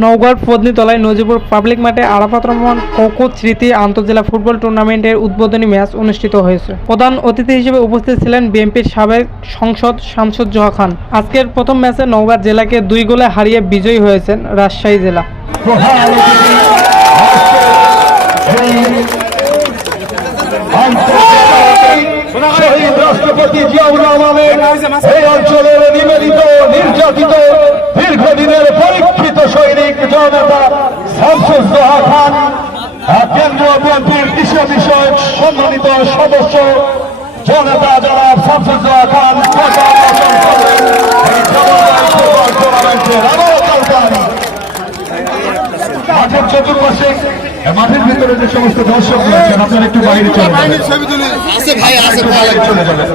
নওগাঁর ফজনিতলায় নজিপুর পাবলিক মাঠে আরাফাত রহমান কোকো স্মৃতি আন্তঃজেলা ফুটবল টুর্নামেন্টের উদ্বোধনী ম্যাচ অনুষ্ঠিত হয়েছে। প্রধান অতিথি হিসেবে উপস্থিত ছিলেন বিএনপির সাবেক সংসদ শামসুজ্জোহা খান। আজকের প্রথম ম্যাচে নওগাঁ জেলাকে 2 গোলে হারিয়ে বিজয়ী হয়েছেন রাজশাহী জেলা। শহীদ রাষ্ট্রপতি জিয়াউর রহমানের এই অঞ্চলের নিবেদিত নির্যাতিত দীর্ঘদিনের পরীক্ষিত সৈনিক জননেতা শামসুজ্জোহা খান, কেন্দ্রীয় বিএনপির কৃষি বিষয়ক সম্মানিত সদস্য জননেতা জনাব শামসুজ্জোহা খান মাঠের চতুর্পাশে মাঠের ভিতরে যে সমস্ত দর্শক রয়েছেন আপনারা একটু বাইরে চলে যাবেন।